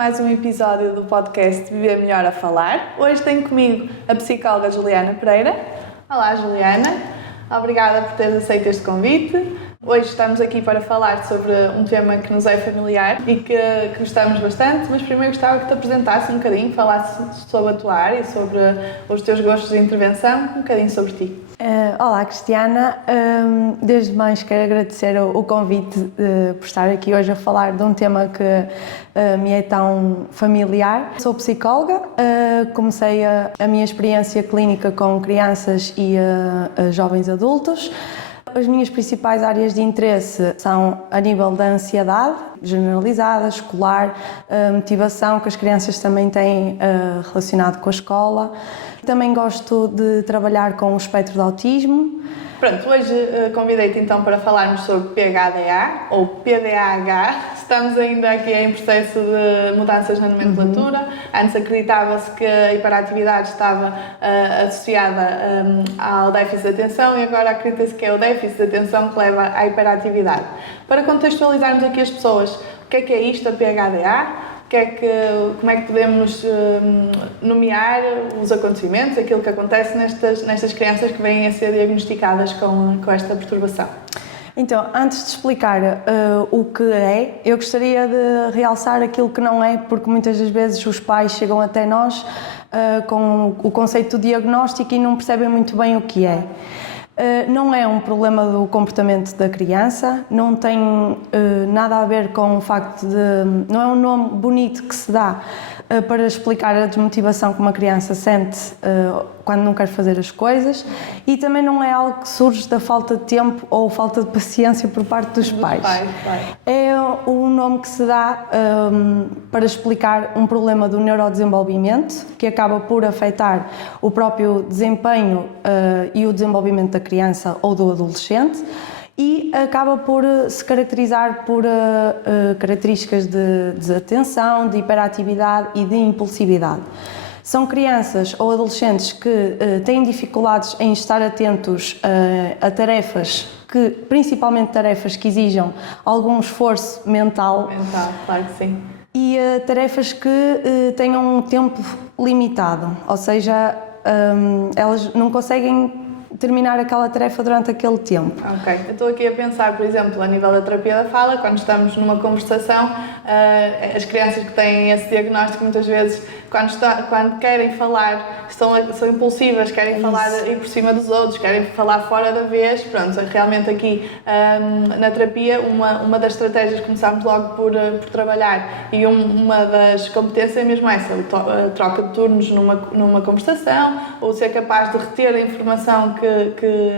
mais um episódio do podcast Viver Melhor a Falar. Hoje tenho comigo a psicóloga Juliana Pereira. Olá, Juliana. Obrigada por teres aceito este convite. Hoje estamos aqui para falar sobre um tema que nos é familiar e que gostamos bastante, mas primeiro gostava que te apresentasse um bocadinho, falasses sobre a tua área, sobre os teus gostos de intervenção, um bocadinho sobre ti. Olá, Cristiana. Desde mais quero agradecer o convite por estar aqui hoje a falar de um tema que me é tão familiar. Sou psicóloga, comecei a minha experiência clínica com crianças e jovens adultos. As minhas principais áreas de interesse são a nível da ansiedade generalizada, escolar, motivação que as crianças também têm relacionado com a escola. Também gosto de trabalhar com o espectro de autismo. Pronto, hoje convidei-te então para falarmos sobre PHDA ou PDAH. Estamos ainda aqui em processo de mudanças na nomenclatura. Antes acreditava-se que a hiperatividade estava associada ao déficit de atenção e agora acredita-se que é o déficit de atenção que leva à hiperatividade. Para contextualizarmos aqui as pessoas, o que é isto, a PHDA? Como é que podemos nomear os acontecimentos, aquilo que acontece nestas crianças que vêm a ser diagnosticadas com esta perturbação? Então, antes de explicar o que é, eu gostaria de realçar aquilo que não é, porque muitas das vezes os pais chegam até nós com o conceito de diagnóstico e não percebem muito bem o que é. Não é um problema do comportamento da criança, não tem nada a ver com o facto de... não é um nome bonito que se dá para explicar a desmotivação que uma criança sente quando não quer fazer as coisas, e também não é algo que surge da falta de tempo ou falta de paciência por parte dos pais. É um nome que se dá para explicar um problema do neurodesenvolvimento que acaba por afetar o próprio desempenho e o desenvolvimento da criança ou do adolescente, e acaba por se caracterizar por características de desatenção, de hiperatividade e de impulsividade. São crianças ou adolescentes que têm dificuldades em estar atentos a tarefas, principalmente tarefas que exijam algum esforço mental. Claro que sim. E tarefas que tenham um tempo limitado, ou seja, elas não conseguem terminar aquela tarefa durante aquele tempo. Ok, eu estou aqui a pensar, por exemplo, a nível da terapia da fala, quando estamos numa conversação, as crianças que têm esse diagnóstico muitas vezes, quando querem falar, são impulsivas, querem falar e por cima dos outros, querem falar fora da vez. Pronto, realmente aqui na terapia, uma das estratégias que começámos logo por trabalhar, e uma das competências é mesmo essa, a troca de turnos numa conversação, ou ser capaz de reter a informação que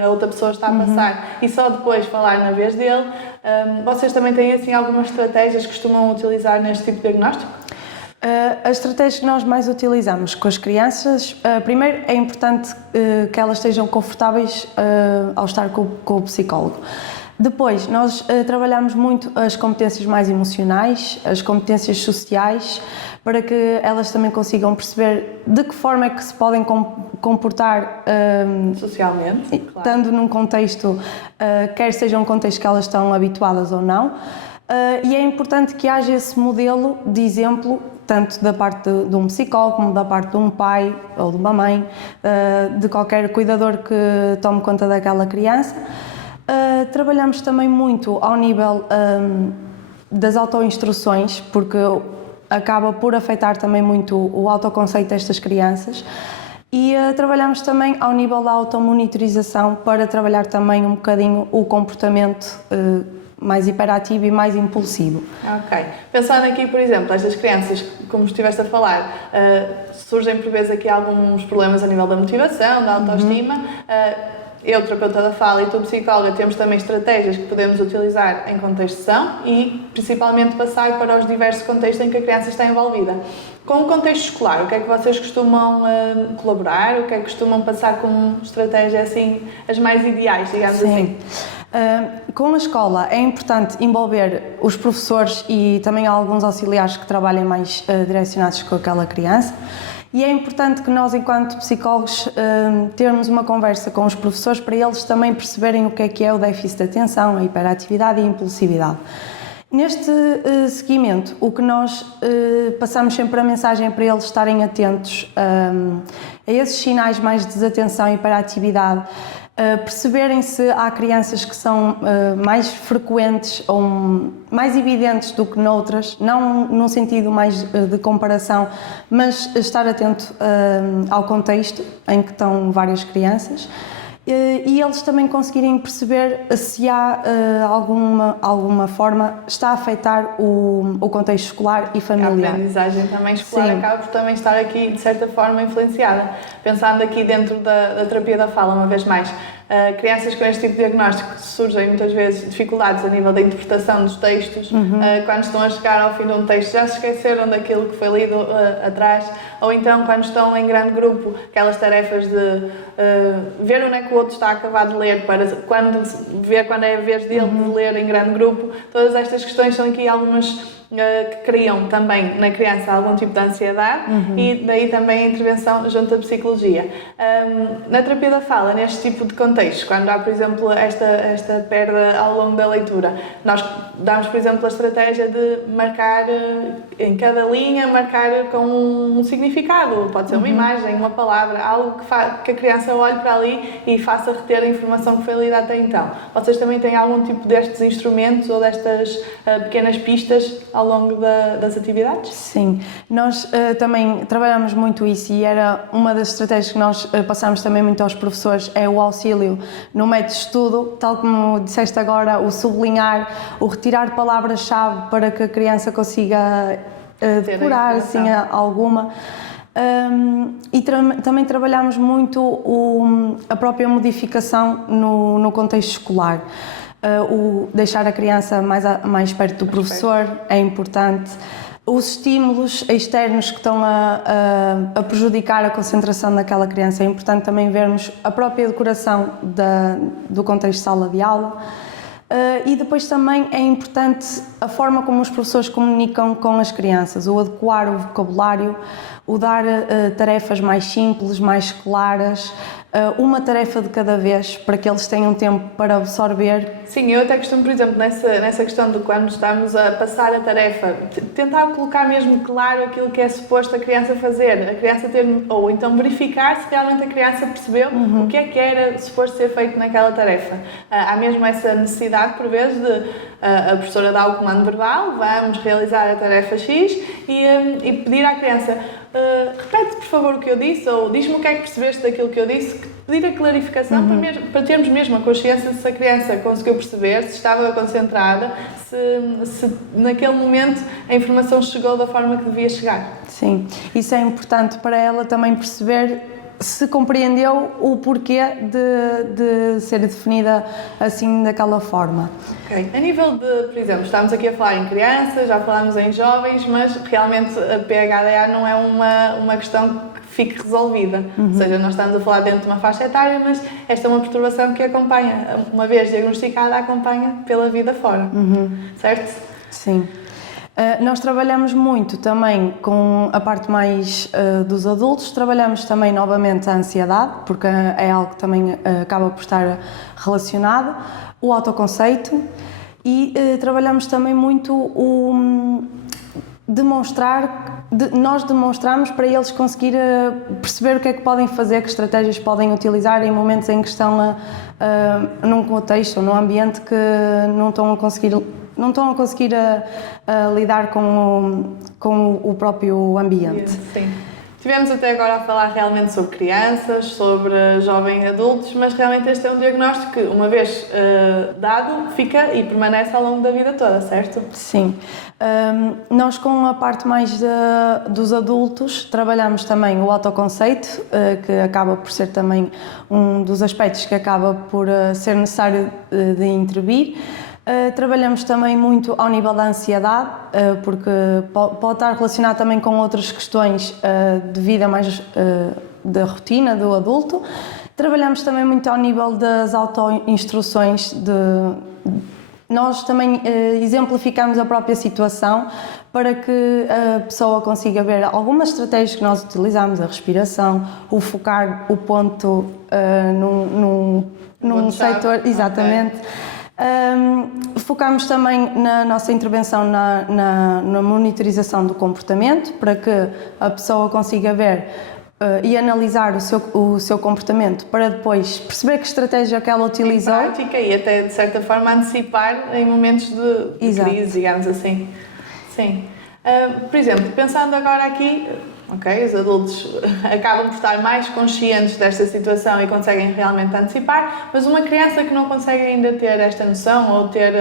a outra pessoa está a passar e só depois falar na vez dele. Vocês também têm assim algumas estratégias que costumam utilizar neste tipo de diagnóstico? As estratégias que nós mais utilizamos com as crianças, primeiro é importante que elas estejam confortáveis ao estar com o psicólogo. Depois, nós trabalhamos muito as competências mais emocionais, as competências sociais, para que elas também consigam perceber de que forma é que se podem comportar socialmente, claro. Estando num contexto, quer seja um contexto que elas estão habituadas ou não, e é importante que haja esse modelo de exemplo, tanto da parte de um psicólogo como da parte de um pai ou de uma mãe, de qualquer cuidador que tome conta daquela criança. Trabalhamos também muito ao nível das autoinstruções, porque acaba por afetar também muito o autoconceito destas crianças, e trabalhamos também ao nível da automonitorização para trabalhar também um bocadinho o comportamento mais hiperativo e mais impulsivo. Ok. Pensando aqui, por exemplo, estas crianças, como estiveste a falar, surgem por vezes aqui alguns problemas a nível da motivação, da autoestima. Eu, terapeuta da fala, e tu, psicóloga, temos também estratégias que podemos utilizar em contexto de sessão e, principalmente, passar para os diversos contextos em que a criança está envolvida. Com o contexto escolar, o que é que vocês costumam colaborar? O que é que costumam passar como estratégia, assim, as mais ideais, digamos assim? Com a escola é importante envolver os professores e também alguns auxiliares que trabalhem mais direcionados com aquela criança. E é importante que nós, enquanto psicólogos, termos uma conversa com os professores para eles também perceberem o que é o déficit de atenção, a hiperatividade e a impulsividade. Neste seguimento, o que nós passamos sempre a mensagem para eles estarem atentos a esses sinais mais de desatenção e hiperatividade, perceberem se há crianças que são mais frequentes ou mais evidentes do que noutras, não num sentido mais de comparação, mas estar atento ao contexto em que estão várias crianças. E eles também conseguirem perceber se há alguma forma está a afetar o contexto escolar e familiar. A aprendizagem também escolar Sim. acaba por também estar aqui de certa forma influenciada. Pensando aqui dentro da terapia da fala, uma vez mais, crianças com este tipo de diagnóstico surgem muitas vezes dificuldades a nível da interpretação dos textos, quando estão a chegar ao fim de um texto já se esqueceram daquilo que foi lido atrás, ou então quando estão em grande grupo, aquelas tarefas de ver onde é que o outro está a acabar de ler, para ver quando é a vez dele de ler em grande grupo. Todas estas questões são aqui algumas que criam também na criança algum tipo de ansiedade e daí também a intervenção junto à psicologia. Na terapia da fala, neste tipo de contexto, quando há, por exemplo, esta perda ao longo da leitura, nós damos, por exemplo, a estratégia de marcar em cada linha, marcar com um significado, pode ser uma imagem, uma palavra, algo que a criança olhe para ali e faça reter a informação que foi lida até então. Vocês também têm algum tipo destes instrumentos ou destas pequenas pistas ao longo das atividades? Sim, nós também trabalhamos muito isso e era uma das estratégias que nós passamos também muito aos professores, é o auxílio no método de estudo, tal como disseste agora, o sublinhar, o retirar palavras-chave para que a criança consiga decorar assim, alguma. E também trabalhamos muito a própria modificação no contexto escolar. O deixar a criança mais perto do professor é importante. Os estímulos externos que estão a prejudicar a concentração daquela criança é importante também vermos a própria decoração do contexto de sala de aula. E depois também é importante a forma como os professores comunicam com as crianças, o adequar o vocabulário, o dar tarefas mais simples, mais claras, uma tarefa de cada vez, para que eles tenham tempo para absorver. Sim, eu até costumo, por exemplo, nessa questão de quando estamos a passar a tarefa, tentar colocar mesmo claro aquilo que é suposto a criança fazer, a criança ter, ou então verificar se realmente a criança percebeu o que era suposto ser feito naquela tarefa. Há mesmo essa necessidade, por vezes, de a professora dar o comando verbal, vamos realizar a tarefa X e pedir à criança repete por favor o que eu disse, ou diz-me o que é que percebeste daquilo que eu disse, pedir a clarificação para termos mesmo a consciência de se a criança conseguiu perceber, se estava concentrada, se naquele momento a informação chegou da forma que devia chegar. Sim, isso é importante para ela também perceber se compreendeu o porquê de ser definida assim daquela forma. Ok. A nível de, por exemplo, estamos aqui a falar em crianças, já falámos em jovens, mas realmente a PHDA não é uma questão que fique resolvida. Ou seja, nós estamos a falar dentro de uma faixa etária, mas esta é uma perturbação que acompanha, uma vez diagnosticada, acompanha pela vida fora. Certo? Sim. Nós trabalhamos muito também com a parte mais dos adultos, trabalhamos também novamente a ansiedade, porque é algo que também acaba por estar relacionado, o autoconceito e trabalhamos também muito o demonstrar, nós demonstramos para eles conseguir perceber o que é que podem fazer, que estratégias podem utilizar em momentos em que estão num contexto ou num ambiente que não estão a conseguir lidar com o próprio ambiente. Sim. Tivemos até agora a falar realmente sobre crianças, sobre jovens adultos, mas realmente este é um diagnóstico que, uma vez dado, fica e permanece ao longo da vida toda, certo? Sim. Nós com a parte mais dos adultos trabalhamos também o autoconceito, que acaba por ser também um dos aspectos que acaba por ser necessário de intervir. Trabalhamos também muito ao nível da ansiedade, porque pode estar relacionado também com outras questões de vida mais da rotina do adulto. Trabalhamos também muito ao nível das autoinstruções. Nós também exemplificamos a própria situação para que a pessoa consiga ver algumas estratégias que nós utilizamos, a respiração, o focar o ponto num setor, exatamente. Okay. Focamos também na nossa intervenção na monitorização do comportamento, para que a pessoa consiga ver e analisar o seu comportamento, para depois perceber que estratégia que ela utilizou. Em prática e até, de certa forma, antecipar em momentos de crise, digamos assim. Sim. Por exemplo, pensando agora aqui, ok, os adultos acabam por estar mais conscientes desta situação e conseguem realmente antecipar, mas uma criança que não consegue ainda ter esta noção ou ter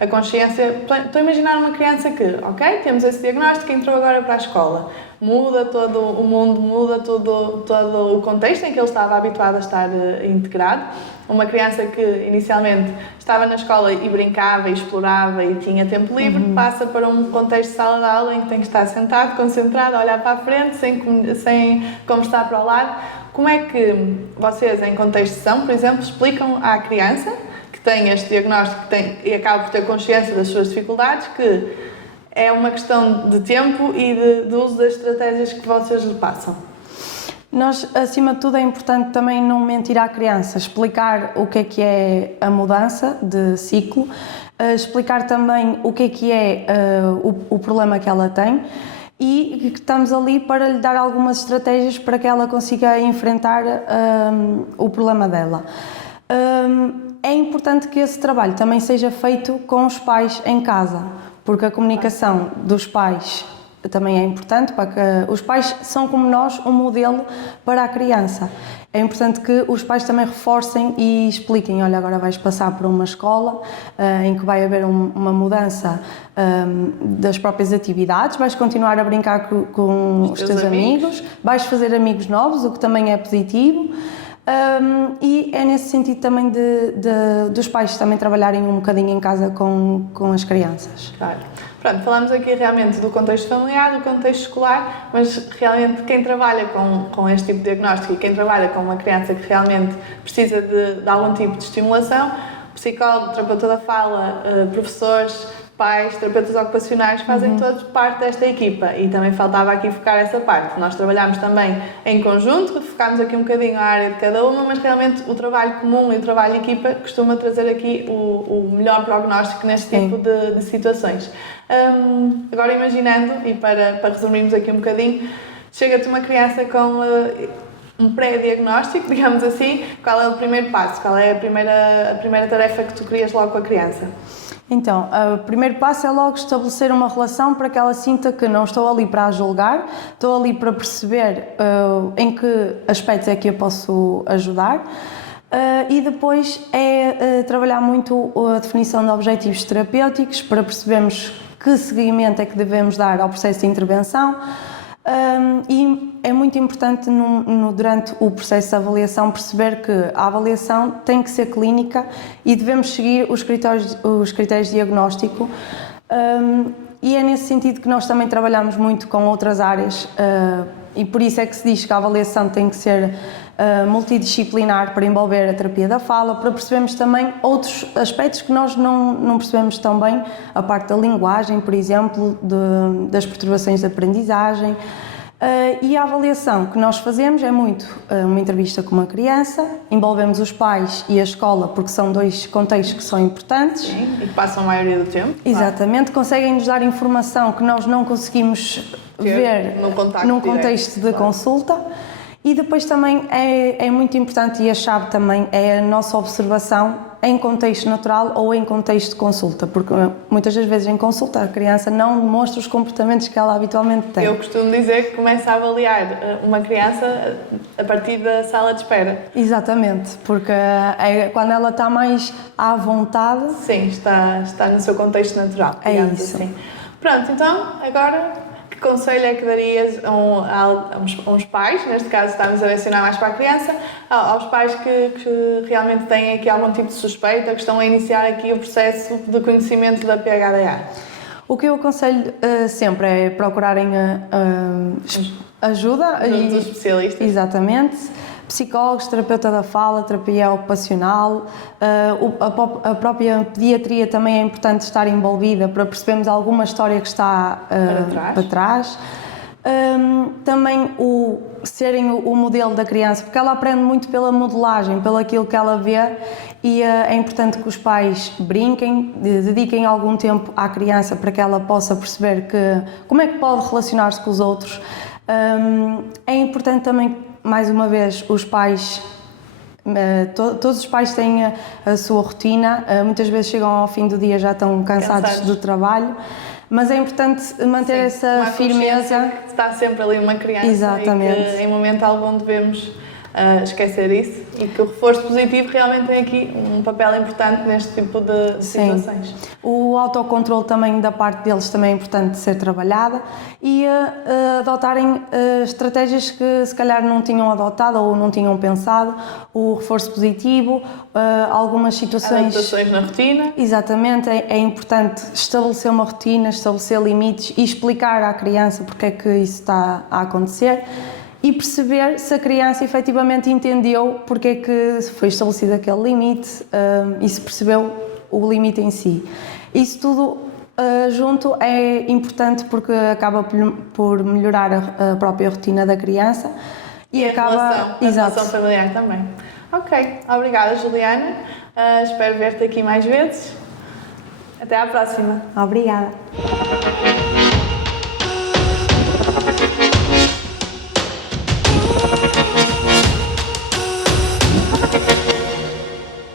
a consciência, estou a imaginar uma criança que, ok, temos esse diagnóstico, entrou agora para a escola, muda todo o mundo, muda todo o contexto em que ele estava habituado a estar integrado. Uma criança que inicialmente estava na escola e brincava e explorava e tinha tempo livre, passa para um contexto de sala de aula em que tem que estar sentado, concentrado, a olhar para a frente, sem conversar para o lado. Como é que vocês, em contexto de sessão, por exemplo, explicam à criança que tem este diagnóstico e acaba por ter consciência das suas dificuldades, que é uma questão de tempo e de uso das estratégias que vocês lhe passam? Nós, acima de tudo, é importante também não mentir à criança, explicar o que é a mudança de ciclo, explicar também o que é o problema que ela tem e que estamos ali para lhe dar algumas estratégias para que ela consiga enfrentar o problema dela. É importante que esse trabalho também seja feito com os pais em casa, porque a comunicação dos pais também é importante, para que os pais são como nós um modelo para a criança. É importante que os pais também reforcem e expliquem, olha, agora vais passar por uma escola em que vai haver uma mudança das próprias atividades, vais continuar a brincar com os teus amigos, vais fazer amigos novos, o que também é positivo. E é nesse sentido também dos pais também trabalharem um bocadinho em casa com as crianças. Claro. Pronto, falamos aqui realmente do contexto familiar, do contexto escolar, mas realmente quem trabalha com este tipo de diagnóstico e quem trabalha com uma criança que realmente precisa de algum tipo de estimulação, psicólogo, terapeuta da fala, professores, pais, terapeutas ocupacionais, fazem todos parte desta equipa e também faltava aqui focar essa parte. Nós trabalhamos também em conjunto, focámos aqui um bocadinho a área de cada uma, mas realmente o trabalho comum e o trabalho em equipa costuma trazer aqui o melhor prognóstico neste tipo de situações. Agora imaginando, e para resumirmos aqui um bocadinho, chega-te uma criança com um pré-diagnóstico, digamos assim, qual é o primeiro passo, qual é a primeira tarefa que tu crias logo com a criança? Então, o primeiro passo é logo estabelecer uma relação para que ela sinta que não estou ali para a julgar, estou ali para perceber em que aspectos é que eu posso ajudar. E depois é trabalhar muito a definição de objetivos terapêuticos para percebermos que seguimento é que devemos dar ao processo de intervenção. E é muito importante durante o processo de avaliação perceber que a avaliação tem que ser clínica e devemos seguir os critérios de diagnóstico. E é nesse sentido que nós também trabalhamos muito com outras áreas e por isso é que se diz que a avaliação tem que ser multidisciplinar para envolver a terapia da fala, para percebermos também outros aspectos que nós não percebemos tão bem, a parte da linguagem, por exemplo, das perturbações de aprendizagem. E a avaliação que nós fazemos é muito uma entrevista com uma criança, envolvemos os pais e a escola porque são dois contextos que são importantes. Sim, e que passam a maioria do tempo. Exatamente, conseguem-nos dar informação que nós não conseguimos ver num contexto de consulta. E depois também é muito importante e a chave também é a nossa observação em contexto natural ou em contexto de consulta, porque muitas das vezes em consulta a criança não demonstra os comportamentos que ela habitualmente tem. Eu costumo dizer que começa a avaliar uma criança a partir da sala de espera. Exatamente, porque é quando ela está mais à vontade. Sim, está no seu contexto natural. É isso. Assim. Pronto, então agora que conselho é que darias a uns pais, neste caso estamos a mencionar mais para a criança, aos pais que realmente têm aqui algum tipo de suspeita, que estão a iniciar aqui o processo de conhecimento da PHDA? O que eu aconselho sempre é procurarem ajuda. Dos especialistas. Exatamente. Psicólogos, terapeuta da fala, terapia ocupacional, a própria pediatria também é importante estar envolvida para percebermos alguma história que está para trás. Também serem o modelo da criança, porque ela aprende muito pela modelagem, pelo aquilo que ela vê e é importante que os pais brinquem, dediquem algum tempo à criança para que ela possa perceber como é que pode relacionar-se com os outros. É importante também, mais uma vez, os pais, todos os pais têm a sua rotina, muitas vezes chegam ao fim do dia já estão cansados do trabalho, mas é importante manter essa firmeza. Que está sempre ali uma criança. Exatamente. E que em momento algum devemos esquecer isso, e que o reforço positivo realmente tem aqui um papel importante neste tipo de situações. O autocontrole também da parte deles também é importante ser trabalhada, e adotarem estratégias que se calhar não tinham adotado ou não tinham pensado, o reforço positivo, algumas situações... Adaptações na rotina. Exatamente, é importante estabelecer uma rotina, estabelecer limites e explicar à criança porque é que isso está a acontecer, e perceber se a criança efetivamente entendeu porque é que foi estabelecido aquele limite e se percebeu o limite em si. Isso tudo junto é importante porque acaba por melhorar a própria rotina da criança e a relação familiar também. Ok, obrigada, Juliana. Espero ver-te aqui mais vezes. Até à próxima. Obrigada.